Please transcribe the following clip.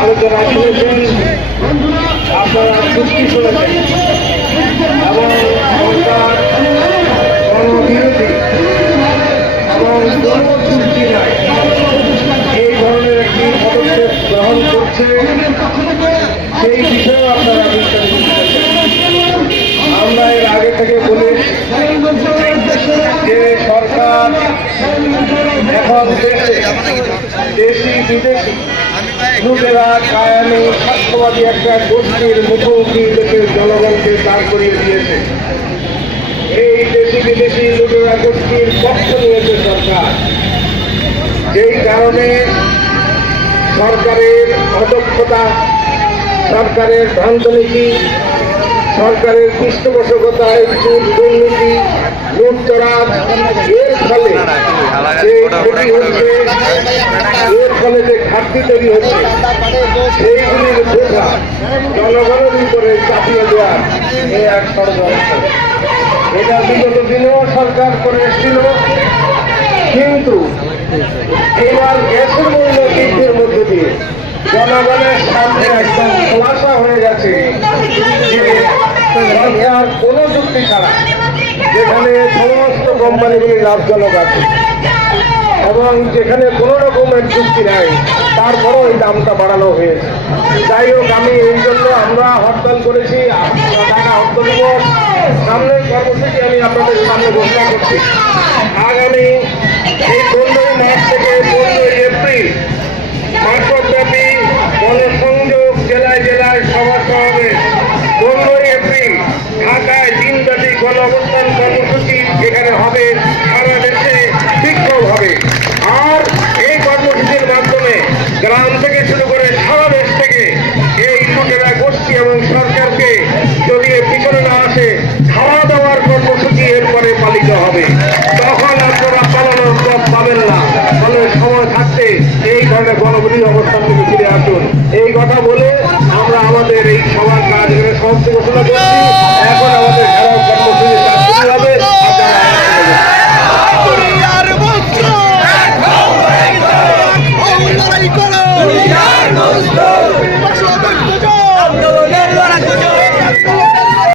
আলোচনা শুনেছেন, আপনারা চুক্তি শুনেছেন এবং সরকার কর্মবিরতি এবং কোনো চুক্তি নাই এই ধরনের একটি পদক্ষেপ গ্রহণ করছে, সেই বিষয়ে আপনারা বিস্তারিত আমরা এর আগে থেকে বলে যে সরকার এখন দেশি বিদেশি লুটেরা কায়ানি স্বার্থবাদী একটা গোষ্ঠীর মুখোমুখি দেশের জনগণকে দাঁড় করিয়ে দিয়েছে। এই দেশি বিদেশি লুটেরা গোষ্ঠীর পক্ষ নিয়েছে সরকার, যেই কারণে সরকারের অদক্ষতা, সরকারের ভ্রান্তনীতি, সরকারের পৃষ্ঠপোষকতায় দুর্নীতি, লুটতরাজ, এর ফলে যে ক্ষতি হচ্ছে, এর ফলে যে ঘাটতি তৈরি হচ্ছে, সেইগুলির বোঝা জনগণের উপরে চাপিয়ে দেওয়ার এই এক ষড়যন্ত্র। এটা বিগত দিনেও সরকার করে এসেছিল, কিন্তু এবার গ্যাসের মূল্য বৃদ্ধির মধ্যে দিয়ে জনগণের সামনে একদম খোলাসা হয়ে গেছে যে সরকার কোনো যুক্তি ছাড়া, যেখানে সমস্ত কোম্পানিগুলি লাভজনক আছে এবং যেখানে কোনো রকমের যুক্তি নাই, তারপরও এই দামটা বাড়ানো হয়েছে। যাই হোক, আমি এই জন্য আমরা হরতাল করেছি, ঢাকা হরতাল দিবস সামনের কর্মসূচি আমি আপনাদের সামনে ঘোষণা করছি। আগামী এই 15 মার্চ থেকে 15 এপ্রিল মাসব্যাপী গণসংযোগ জেলায় জেলায় সভা সমাবেশ, 15 এপ্রিল ঢাকায় দিনব্যাপী গণ অবস্থান কর্মসূচি এখানে হবে, সারা দেশে বিক্ষোভ হবে। আর এই কর্মসূচির মাধ্যমে গ্রাম থেকে শুরু করে সারা দেশ থেকে এই লুটেরা গোষ্ঠী এবং সরকারকে যদি পিছনে না আসে, খাওয়া দাওয়ার কর্মসূচি এরপরে পালিত হবে। তখন আপনারা পালানোর পথ পাবেন না। ফলে সময় থাকতে এই ধরনের গণবিরোধী অবস্থান থেকে ফিরে আসুন। এই কথা বলে আমরা আমাদের এই সবার কাজ এখানে সমাপ্তি ঘোষণা করছি।